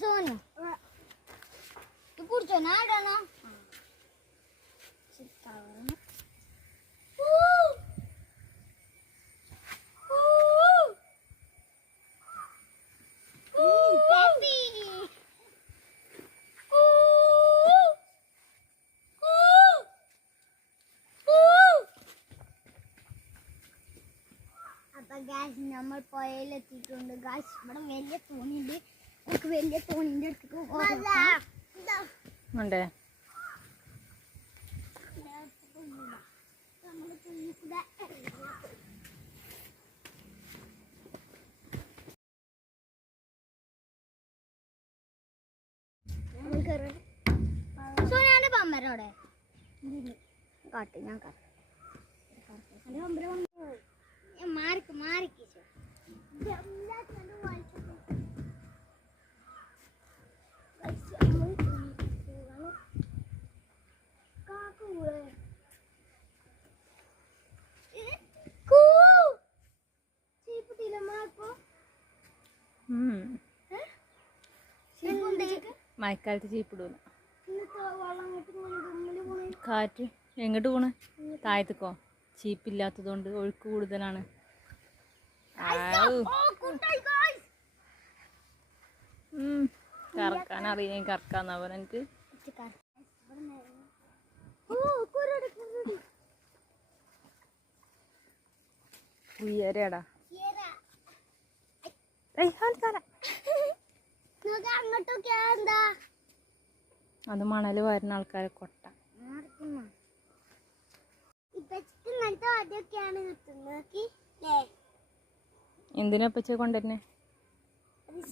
Sono. Tu purcio nada, no? Si cavolo. Guys, നമ്മൾ പോയിലെത്തിയിട്ടുണ്ട് guys. ഇവിടെ വലിയ തോണിയുണ്ട്. നമുക്ക് വലിയ തോണിന്റെ അടുത്തേക്ക് ഉണ്ടേ. സോനാന്റെ പമ്പരോടെ കാട്ട് ഞാൻ മാറിക്ക് മാറിക്ക് മഴക്കാലത്ത് ചീപ്പിടൂല. കാറ്റ് എങ്ങോട്ട് പോണ്? താഴത്തേക്കോ? ചീപ്പില്ലാത്തതുകൊണ്ട് ഒഴുക്ക് കൂടുതലാണ്. കറക്കാൻ അറിയാം, കറക്കാന്നാ പോലെ എനിക്ക്. ഉയരടാ അത് മണല് വരുന്ന ആൾക്കാരെ കൊട്ട. എന്തിനാ പച്ച കൊണ്ടുവരുന്നേ?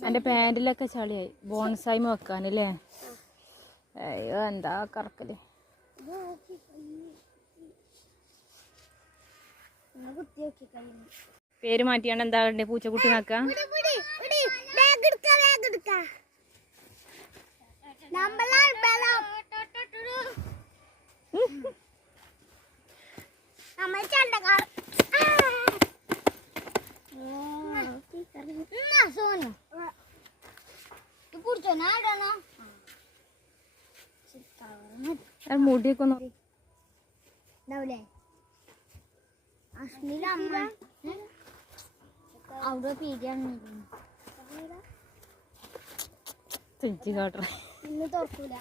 എന്റെ പാൻറിലൊക്കെ ചളിയായി. ബോൺസായ്മ വെക്കാനല്ലേ? അയ്യോ എന്താ കറക്കല്. പേര് മാറ്റിയാണ് എന്താ പൂച്ചക്കുട്ടി നോക്കാം. മുടിയൊക്കെ അവിടെ പീടിയാണ് തെറ്റി കാട്ട ഇന്ന് തുറക്കൂല.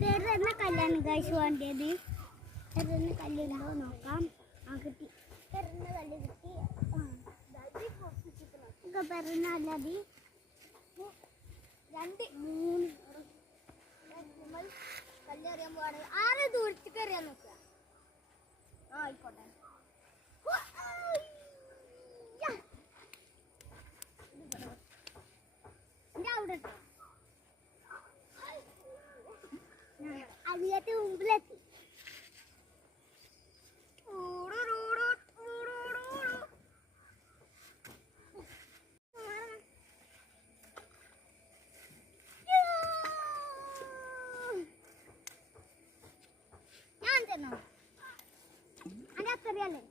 പേര് കല്യാണം കഴിച്ചു വേണ്ടിയത്. കല്ലുണ്ടോ നോക്കാം. ആ കിട്ടി. പെരുന്ന കല്ല് കിട്ടി. പെരുന്ന അല്ലാതെ 2 3 നമ്മൾ കല്ലെറിയാൻ പോവാണ്. ആരെ ദൂരത്തേക്ക് എറിയാൻ നോക്കുക. ആയിക്കോട്ടെ. അവിടെ അതിലേക്ക് മുമ്പിലെത്തി. ഞാൻ ചെന്നോ? അന്റെ അക്കറിയല്ലേ?